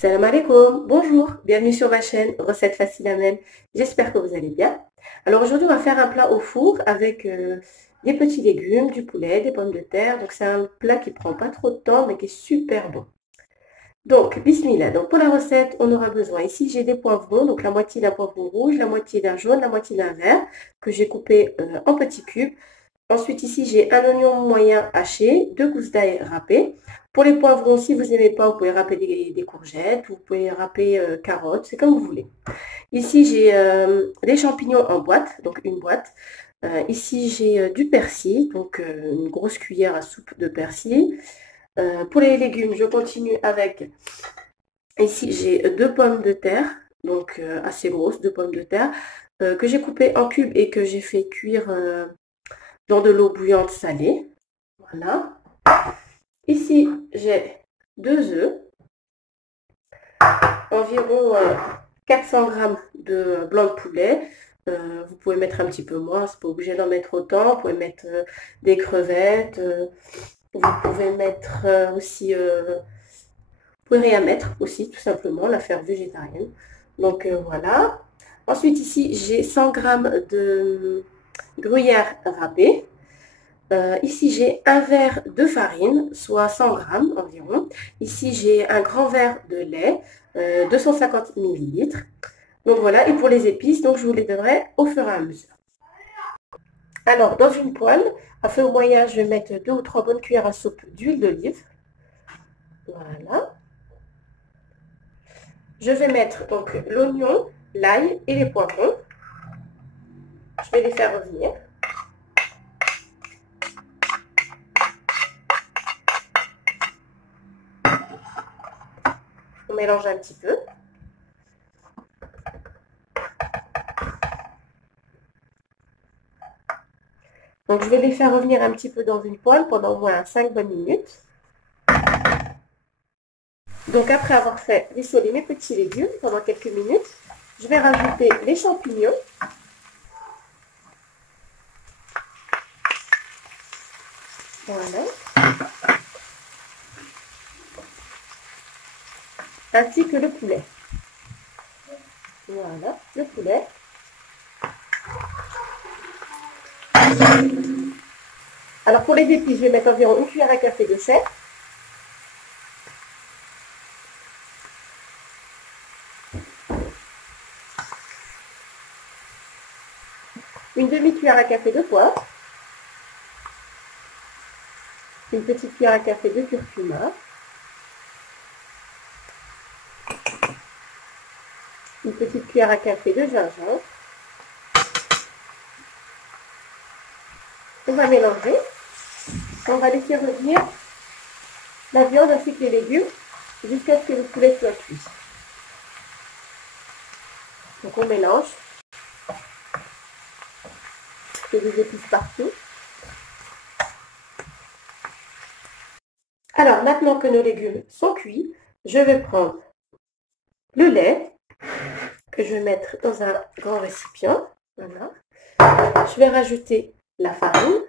Salam alaikum, bonjour, bienvenue sur ma chaîne Recettes Faciles Amel. J'espère que vous allez bien. Alors aujourd'hui on va faire un plat au four avec des petits légumes, du poulet, des pommes de terre. Donc c'est un plat qui prend pas trop de temps mais qui est super bon. Donc bismillah, donc pour la recette on aura besoin, ici j'ai des poivrons, donc la moitié d'un poivron rouge, la moitié d'un jaune, la moitié d'un vert que j'ai coupé en petits cubes. Ensuite, ici, j'ai un oignon moyen haché, 2 gousses d'ail râpées. Pour les poivrons, si vous n'aimez pas, vous pouvez râper des courgettes, vous pouvez râper carottes, c'est comme vous voulez. Ici, j'ai des champignons en boîte, donc une boîte. Ici, j'ai du persil, donc une grosse cuillère à soupe de persil. Pour les légumes, je continue avec, ici, j'ai 2 pommes de terre, donc assez grosses, 2 pommes de terre, que j'ai coupées en cubes et que j'ai fait cuire dans de l'eau bouillante salée. Voilà. Ici, j'ai 2 œufs, environ 400 g de blanc de poulet. Vous pouvez mettre un petit peu moins, c'est pas obligé d'en mettre autant. Vous pouvez mettre des crevettes. Vous pouvez mettre aussi, vous pouvez rien mettre aussi, tout simplement, la faire végétarienne. Donc voilà. Ensuite, ici, j'ai 100 g de gruyère râpée. Ici, j'ai un verre de farine, soit 100 g environ. Ici, j'ai un grand verre de lait, 250 ml. Donc voilà, et pour les épices, donc je vous les donnerai au fur et à mesure. Alors, dans une poêle, à feu moyen, je vais mettre 2 ou 3 bonnes cuillères à soupe d'huile d'olive. Voilà. Je vais mettre donc l'oignon, l'ail et les poivrons. Je vais les faire revenir. On mélange un petit peu. Donc, je vais les faire revenir un petit peu dans une poêle pendant au moins 5 bonnes minutes. Donc, après avoir fait rissoler mes petits légumes pendant quelques minutes, je vais rajouter les champignons. Voilà. Ainsi que le poulet. Voilà, le poulet. Alors, pour les épices, je vais mettre environ une cuillère à café de sel. Une demi-cuillère à café de poivre. Une petite cuillère à café de curcuma. Une petite cuillère à café de gingembre. On va mélanger. On va laisser revenir la viande ainsi que les légumes jusqu'à ce que le poulet soit cuit. Donc on mélange. Je fais des épices partout. Alors maintenant que nos légumes sont cuits, je vais prendre le lait que je vais mettre dans un grand récipient. Voilà. Je vais rajouter la farine.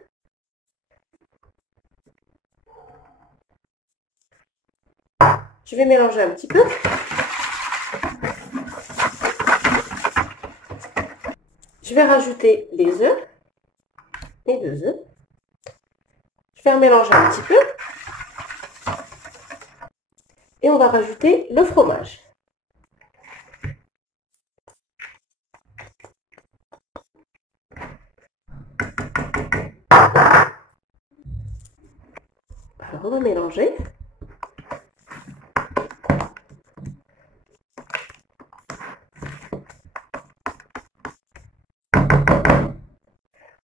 Je vais mélanger un petit peu. Je vais rajouter les œufs, les 2 œufs. Je vais mélanger un petit peu. Et on va rajouter le fromage. Alors on va mélanger.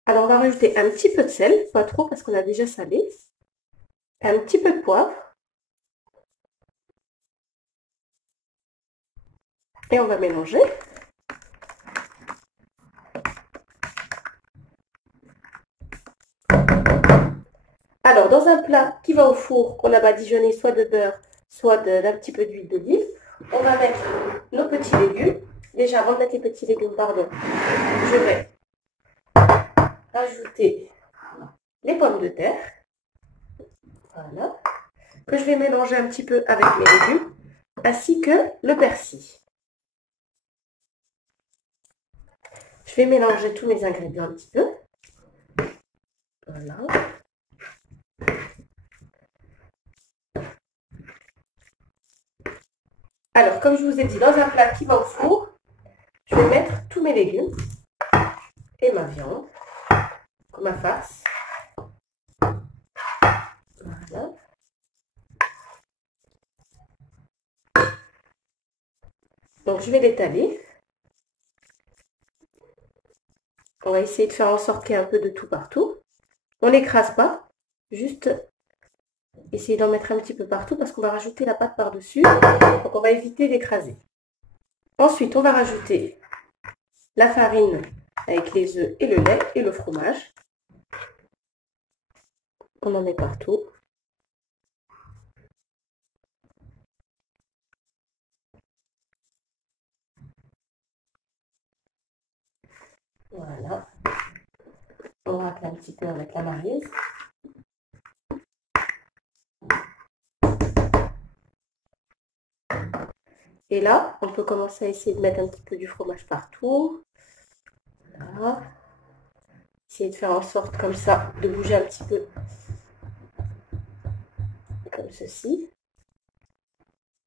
Alors on va rajouter un petit peu de sel, pas trop parce qu'on a déjà salé. Un petit peu de poivre. Et on va mélanger. Alors, dans un plat qui va au four, qu'on a badigeonné soit de beurre, soit d'un petit peu d'huile d'olive, on va mettre nos petits légumes. Déjà, avant de mettre les petits légumes, pardon, je vais rajouter les pommes de terre. Voilà. Que je vais mélanger un petit peu avec mes légumes. ainsi que le persil. Je vais mélanger tous mes ingrédients un petit peu. Voilà. Alors, comme je vous ai dit, dans un plat qui va au four, je vais mettre tous mes légumes et ma viande, ma farce. Voilà. Donc, je vais l'étaler. On va essayer de faire en sorte qu'il y ait un peu de tout partout. On n'écrase pas, juste essayer d'en mettre un petit peu partout parce qu'on va rajouter la pâte par-dessus. Donc, on va éviter d'écraser. Ensuite, on va rajouter la farine avec les œufs et le lait et le fromage. On en met partout. Voilà. On racle un petit peu avec la maryse. Et là, on peut commencer à essayer de mettre un petit peu du fromage partout. Voilà. Essayer de faire en sorte comme ça, de bouger un petit peu. Comme ceci.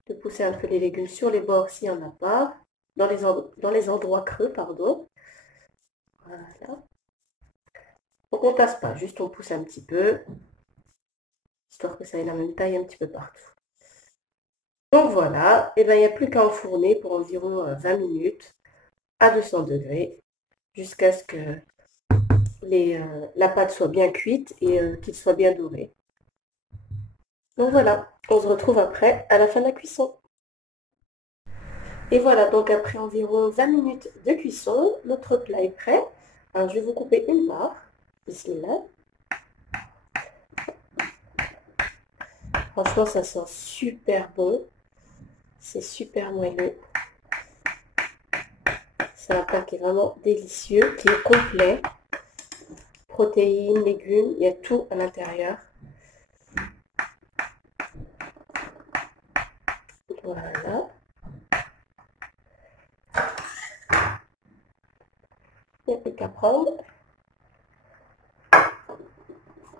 De pousser un peu les légumes sur les bords s'il n'y en a pas. Dans les endroits creux, pardon. Voilà. Donc on ne tasse pas, juste on pousse un petit peu. Histoire que ça ait la même taille un petit peu partout. Donc voilà, et bien il n'y a plus qu'à enfourner pour environ 20 minutes à 200 degrés jusqu'à ce que la pâte soit bien cuite et qu'il soit bien doré. Donc voilà, on se retrouve après à la fin de la cuisson. Et voilà, donc après environ 20 minutes de cuisson, notre plat est prêt. Alors je vais vous couper une part. Bismillah. Franchement, ça sent super bon. C'est super moelleux. C'est un plat qui est vraiment délicieux, qui est complet. Protéines, légumes, il y a tout à l'intérieur. Voilà. Il n'y a plus qu'à prendre.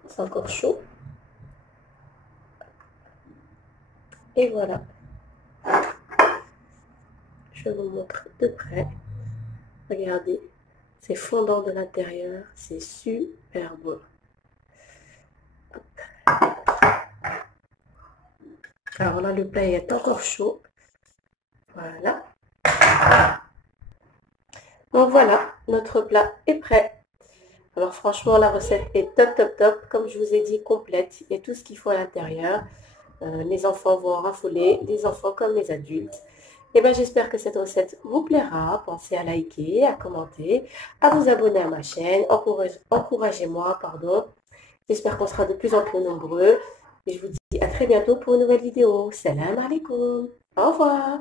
C'est encore chaud. Et voilà. Je vous montre de près. Regardez, c'est fondant de l'intérieur. C'est super bon. Alors là, le plat est encore chaud. Voilà. Donc voilà, notre plat est prêt. Alors franchement, la recette est top, top, top. Comme je vous ai dit, complète. Il y a tout ce qu'il faut à l'intérieur. Les enfants vont en raffoler, les enfants comme les adultes. Et bien j'espère que cette recette vous plaira. Pensez à liker, à commenter, à vous abonner à ma chaîne. Encouragez-moi, pardon. J'espère qu'on sera de plus en plus nombreux. Et je vous dis à très bientôt pour une nouvelle vidéo. Salam alaikum. Au revoir.